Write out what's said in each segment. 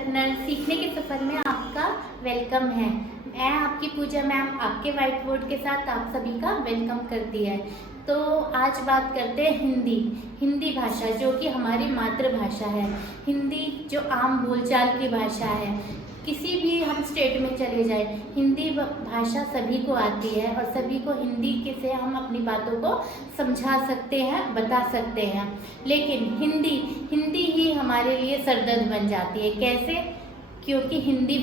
Learner सीखने के सफ़र में आपका वेलकम है। मैं आपकी पूजा मैम आपके व्हाइट बोर्ड के साथ आप सभी का वेलकम करती है। तो आज बात करते हैं हिंदी भाषा, जो कि हमारी मातृभाषा है। हिंदी जो आम बोलचाल की भाषा है, किसी भी हम स्टेट में चले जाए हिंदी भाषा सभी को आती है और सभी को हिंदी के से हम अपनी बातों को समझा सकते हैं, बता सकते हैं। लेकिन हिंदी ही हमारे लिए सरदर्द बन जाती है। कैसे? क्योंकि हिंदी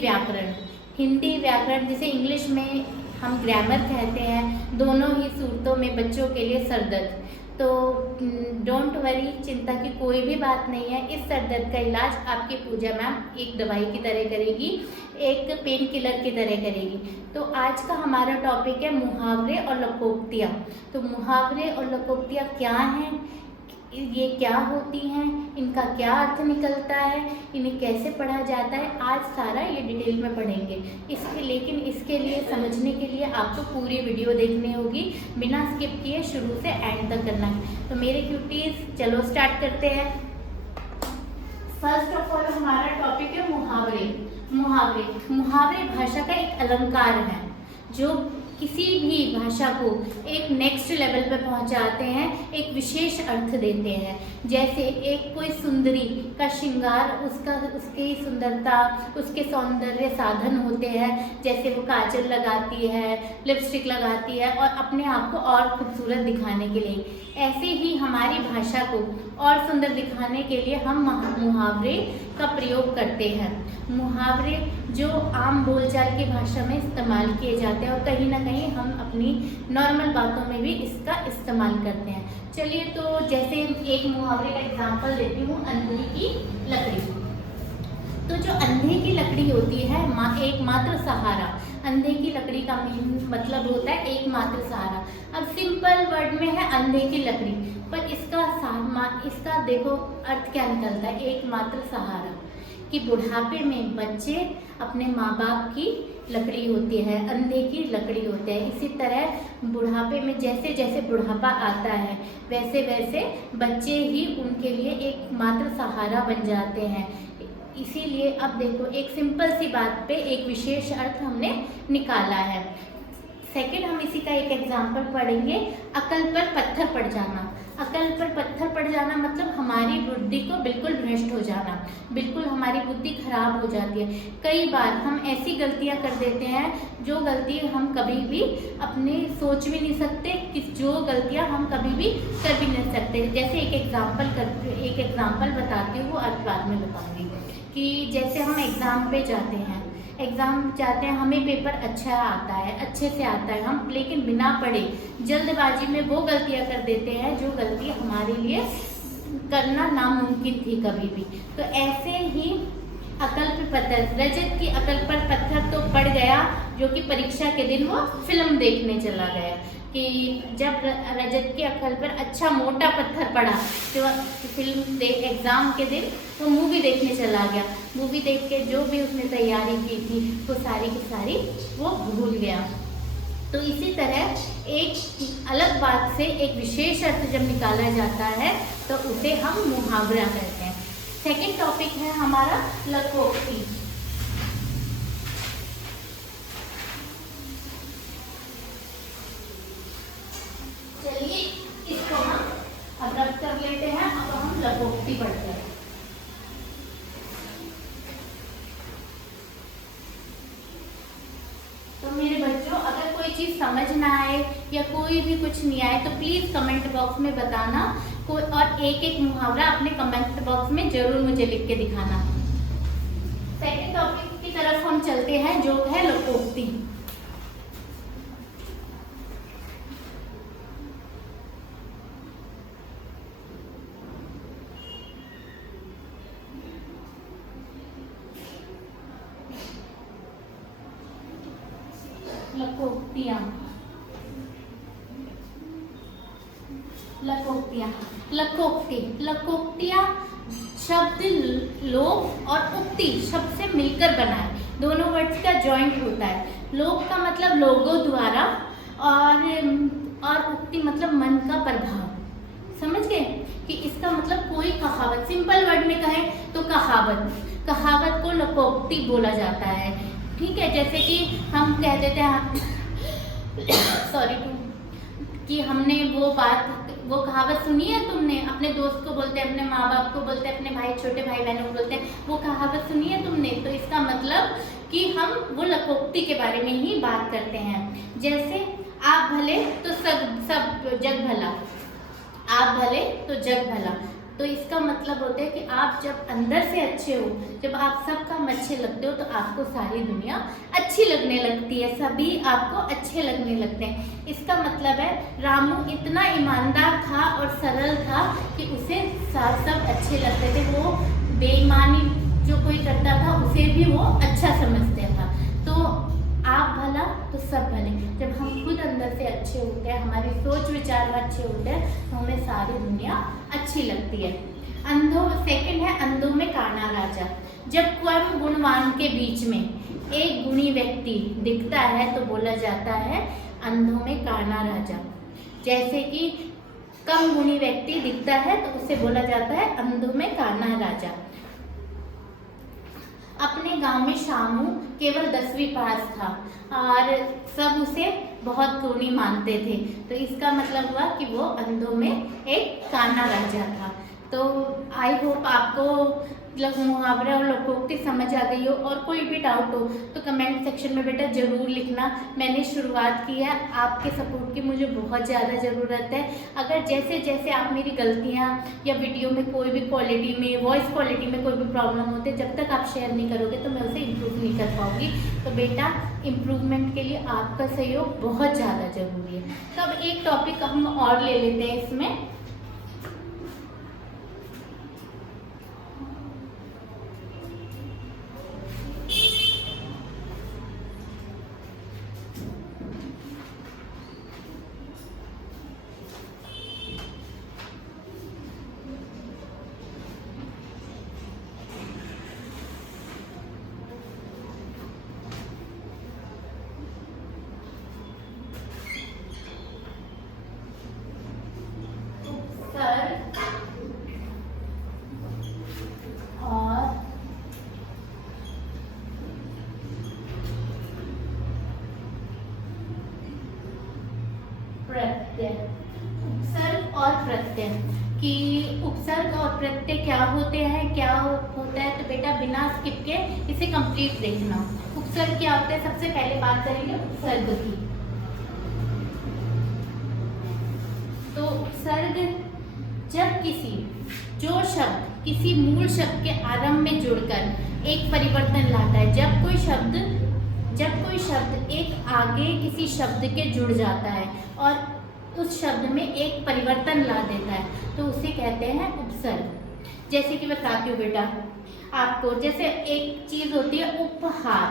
व्याकरण जिसे इंग्लिश में हम ग्रामर कहते हैं, दोनों ही सूरतों में बच्चों के लिए सरदर्द। तो डोंट वरी, चिंता की कोई भी बात नहीं है। इस सरदर्द का इलाज आपकी पूजा मैम एक दवाई की तरह करेगी, एक पेन किलर की तरह करेगी। तो आज का हमारा टॉपिक है मुहावरे और लोकोक्तियाँ। तो मुहावरे और लोकोक्तियाँ क्या हैं, ये क्या होती हैं, इनका क्या अर्थ निकलता है, इन्हें कैसे पढ़ा जाता है, आज सारा ये डिटेल में पढ़ेंगे। लेकिन इसके लिए समझने के लिए आपको पूरी वीडियो देखनी होगी, बिना स्किप किए शुरू से एंड तक करना है। तो मेरे क्यूटीज, चलो स्टार्ट करते हैं। फर्स्ट ऑफ ऑल हमारा टॉपिक है मुहावरे भाषा का एक अलंकार है जो किसी भी भाषा को एक नेक्स्ट लेवल पे पहुंचाते हैं, एक विशेष अर्थ देते हैं। जैसे एक कोई सुंदरी का श्रृंगार, उसकी सुंदरता, उसके सौंदर्य साधन होते हैं। जैसे वो काजल लगाती है, लिपस्टिक लगाती है और अपने आप को और खूबसूरत दिखाने के लिए। ऐसे ही हमारी भाषा को और सुंदर दिखाने के लिए हम मुहावरे का प्रयोग करते हैं। मुहावरे जो आम बोलचाल की भाषा में इस्तेमाल किए जाते हैं और कहीं ना कहीं हम अपनी नॉर्मल बातों में भी इसका इस्तेमाल करते हैं। चलिए, तो जैसे एक मुहावरे का एग्जांपल देती हूँ, अंधे की लकड़ी। तो जो अंधे की लकड़ी होती है, एकमात्र सहारा। अंधे की लकड़ी का मतलब होता है एकमात्र सहारा। अब सिंपल वर्ड में है अंधे की लकड़ी, पर इसका देखो अर्थ क्या निकलता है, एकमात्र सहारा। कि बुढ़ापे में बच्चे अपने माँ बाप की लकड़ी होती है, अंधे की लकड़ी होते हैं। इसी तरह बुढ़ापे में जैसे जैसे बुढ़ापा आता है, वैसे वैसे बच्चे ही उनके लिए एकमात्र सहारा बन जाते हैं। इसीलिए अब देखो, एक सिंपल सी बात पे एक विशेष अर्थ हमने निकाला है। सेकंड, हम इसी का एक एग्जाम्पल पढ़ेंगे, अकल पर पत्थर पड़ जाना। अकल पर पत्थर पड़ जाना मतलब हमारी बुद्धि को बिल्कुल भ्रष्ट हो जाना, बिल्कुल हमारी बुद्धि खराब हो जाती है। कई बार हम ऐसी गलतियां कर देते हैं जो गलती हम कभी भी अपने सोच भी नहीं सकते, कि जो गलतियां हम कभी भी कर भी नहीं सकते। जैसे एक एग्जाम्पल बताती हूँ, वो अर्थ बाद में बताऊंगी। कि जैसे हम एग्ज़ाम जाते हैं, हमें पेपर अच्छा आता है, अच्छे से आता है, हम लेकिन बिना पढ़े जल्दबाजी में वो गलतियां कर देते हैं जो गलती हमारे लिए करना नामुमकिन थी कभी भी। तो ऐसे ही अकल पे पत्थर, रजत की अकल पर पत्थर तो पड़ गया, जो कि परीक्षा के दिन वो फिल्म देखने चला गया। कि जब रजत की अकल पर अच्छा मोटा पत्थर पड़ा, जो फिल्म एग्ज़ाम के दिन वो मूवी देखने चला गया। मूवी देख के जो भी उसने तैयारी की थी वो सारी की सारी वो भूल गया। तो इसी तरह एक अलग बात से एक विशेष अर्थ जब निकाला जाता है तो उसे हम मुहावरा कहते हैं। सेकंड टॉपिक है हमारा लोकोक्ति। चलिए, इसको हम अब रद्द कर लेते हैं। अब हम लोकोक्ति पढ़ते हैं। तो मेरे बच्चों, अगर कोई चीज़ समझ ना आए या कोई भी कुछ नहीं आए तो प्लीज़ कमेंट बॉक्स में बताना। और एक मुहावरा अपने कमेंट बॉक्स में जरूर मुझे लिख के दिखाना। सेकंड टॉपिक की तरफ हम चलते हैं, जो है लोकोक्ति। लोकोक्तियाँ शब्द लोक और उक्ति शब्द से मिलकर बना है। दोनों वर्ड्स का जॉइंट होता है। लोक का मतलब लोगों द्वारा और उक्ति मतलब मन का प्रभाव। समझ गए कि इसका मतलब कोई कहावत, सिंपल वर्ड में कहें तो कहावत। कहावत को लोकोक्ति बोला जाता है। ठीक है, जैसे कि हम कह देते हैं सॉरी कि हमने वो कहावत सुनी है तुमने, अपने दोस्त को बोलते हैं, अपने माँ बाप को बोलते हैं, अपने भाई छोटे भाई बहनों को बोलते हैं, वो कहावत सुनी है तुमने। तो इसका मतलब कि हम वो लोकोक्ति के बारे में ही बात करते हैं। जैसे आप भले तो सब जग भला, आप भले तो जग भला। तो इसका मतलब होता है कि आप जब अंदर से अच्छे हो, जब आप सब काम अच्छे लगते हो, तो आपको सारी दुनिया अच्छी लगने लगती है, सभी आपको अच्छे लगने लगते हैं। इसका मतलब है रामू इतना ईमानदार था और सरल था कि उसे सब अच्छे लगते थे। वो बेईमानी जो कोई करता था उसे भी वो अच्छा समझता था। तो आप भला तो सब भले। जब हम खुद अंदर से अच्छे होते हैं, हमारी सोच विचार अच्छे होते हैं, तो हमें सारी दुनिया अच्छी लगती है। सेकंड है अंधों में काना राजा। जब कम गुणवान के बीच में एक गुणी व्यक्ति दिखता है तो बोला जाता है अंधों में काना राजा। जैसे कि कम गुणी व्यक्ति दिखता है तो उसे बोला जाता है अंधों में काना राजा। अपने गांव में शामू केवल 10वीं पास था और सब उसे बहुत गुणी मानते थे। तो इसका मतलब हुआ कि वो अंधों में एक काना राजा था। तो आई होप आपको मुहावरे और लोकोक्ति समझ आ गई हो। और कोई भी डाउट हो तो कमेंट सेक्शन में बेटा ज़रूर लिखना। मैंने शुरुआत की है, आपके सपोर्ट की मुझे बहुत ज़्यादा ज़रूरत है। अगर जैसे जैसे आप मेरी गलतियाँ या वीडियो में कोई भी क्वालिटी में, वॉइस क्वालिटी में कोई भी प्रॉब्लम होते, जब तक आप शेयर नहीं करोगे तो मैं उसे इम्प्रूव नहीं कर पाऊँगी। तो बेटा इम्प्रूवमेंट के लिए आपका सहयोग बहुत ज़्यादा ज़रूरी है। तो अब एक टॉपिक हम और ले लेते हैं इसमें। उपसर्ग और प्रत्यय कि उपसर्ग और प्रत्यय क्या होते हैं, क्या होता है। तो बेटा बिना स्किप के इसे कंप्लीट देखना। उपसर्ग क्या होता है, सबसे पहले बात करेंगे उपसर्ग की। तो उपसर्ग जब जो शब्द किसी मूल शब्द के आरंभ में जुड़कर एक परिवर्तन लाता है। जब कोई शब्द एक आगे किसी शब्द के जुड़ जाता है और उस शब्द में एक परिवर्तन ला देता है, तो उसे कहते हैं उपसर्ग। जैसे कि बताती हूँ बेटा आपको, जैसे एक चीज़ होती है उपहार।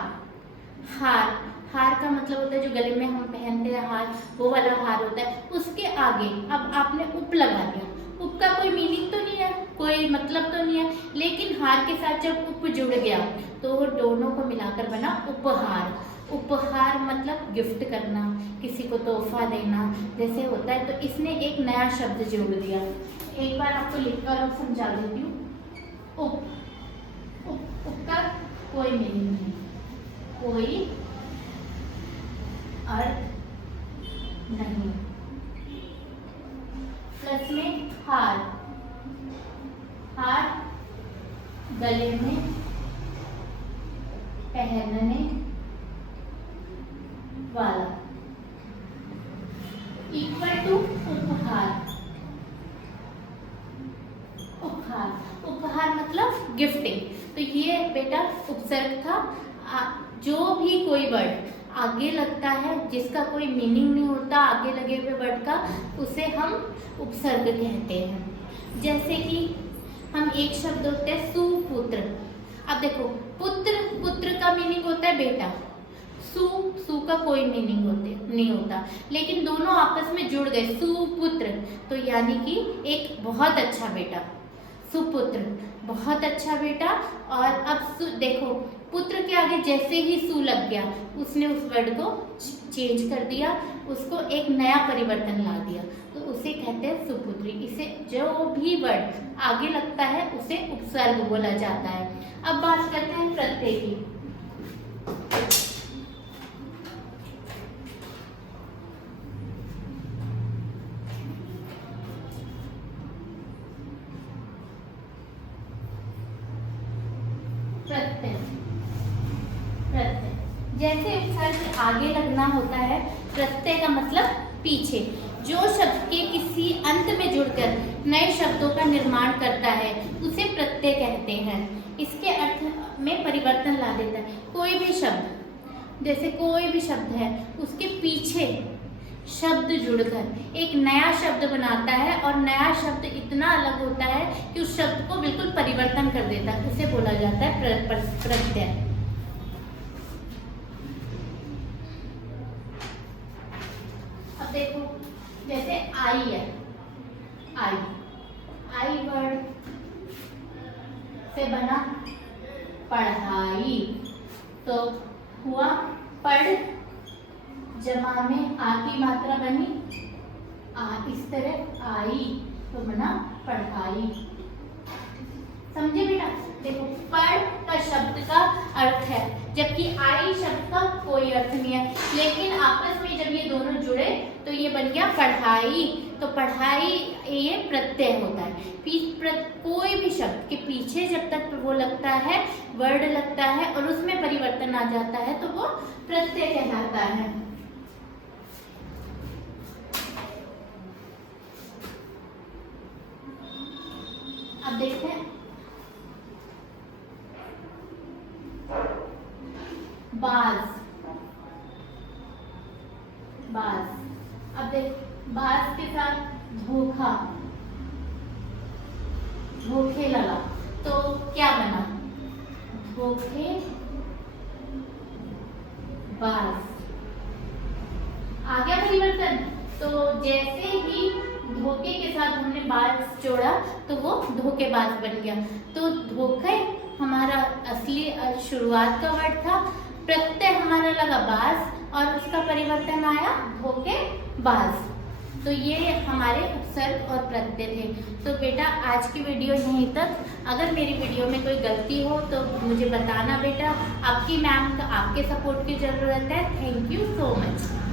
हार का मतलब होता है जो गले में हम पहनते हैं हार, वो वाला हार होता है। उसके आगे अब आपने उप लगा दिया। उप का कोई मीनिंग तो नहीं है, कोई मतलब तो नहीं है, लेकिन हार के साथ जब उप जुड़ गया तो दोनों को मिलाकर बना उपहार। उपहार मतलब गिफ्ट करना, किसी को तोहफा देना जैसे होता है। तो इसने एक नया शब्द जोड़ दिया। एक बार आपको लिखकर समझा देती हूँ। उप का कोई मीनिंग नहीं, कोई अर्थ नहीं। प्लस में हार गले में पहनने वाला, इक्वल टू उपहार। उपहार मतलब गिफ्टिंग। तो ये बेटा उपसर्ग था। जो भी कोई वर्ड आगे लगता है जिसका कोई मीनिंग नहीं होता आगे लगे हुए वर्ड का, उसे हम उपसर्ग कहते हैं। जैसे कि हम एक शब्द होते हैं सुपुत्र। अब देखो पुत्र का मीनिंग होता है बेटा, सु का कोई मीनिंग नहीं होता, लेकिन दोनों आपस में जुड़ गए सुपुत्र, तो यानी कि एक बहुत अच्छा बेटा। सुपुत्र बहुत अच्छा बेटा। और अब देखो पुत्र के आगे जैसे ही सु लग गया, उसने उस वर्ड को चेंज कर दिया, उसको एक नया परिवर्तन ला दिया, तो उसे उसे कहते हैं सुपुत्री। इसे जो भी वर्ड आगे लगता है उसे उपसर्ग बोला जाता है। अब बात करते हैं प्रत्यय की। प्रत्यय जैसे उपसर्ग आगे लगना होता है, प्रत्यय का मतलब पीछे। जो शब्द के किसी अंत में जुड़कर नए शब्दों का निर्माण करता है उसे प्रत्यय कहते हैं। इसके अर्थ में परिवर्तन ला देता है। कोई भी शब्द, जैसे कोई भी शब्द है, उसके पीछे शब्द जुड़कर एक नया शब्द बनाता है और नया शब्द इतना अलग होता है कि उस शब्द को बिल्कुल परिवर्तन कर देता है, उसे बोला जाता है प्रत्यय। अब देखो, जैसे आई है, आई वर्ड से बना पढ़ाई, तो हुआ पढ़, जमा में आ की मात्रा बनी इस तरह आई, तो बना पढ़ाई। समझे बेटा? देखो, पढ़ का शब्द का अर्थ है, जबकि आई शब्द का कोई अर्थ नहीं है, लेकिन आपस में जब ये दोनों जुड़े तो ये बन गया पढ़ाई। तो पढ़ाई ये प्रत्यय होता है। कोई भी शब्द के पीछे जब तक वो लगता है, वर्ड लगता है और उसमें परिवर्तन आ जाता है तो वो प्रत्यय कहलाता है। अब देखते हैं बाज। अब देख, बाज के साथ धोखा, धोखे लगा, तो क्या बना? धोखे बाज। आ गया परिवर्तन। तो जैसे ही धोखे के साथ हमने बाज जोड़ा तो वो धोखेबाज बन गया। तो धोखे हमारा असली शुरुआत का वर्ड था, प्रत्यय हमारा लगा बाज और उसका परिवर्तन आया धोखेबाज। तो ये हमारे उपसर्ग और प्रत्यय थे। तो बेटा आज की वीडियो यहीं तक। अगर मेरी वीडियो में कोई गलती हो तो मुझे बताना बेटा। आपकी मैम का आपके सपोर्ट की ज़रूरत है। Thank you so much.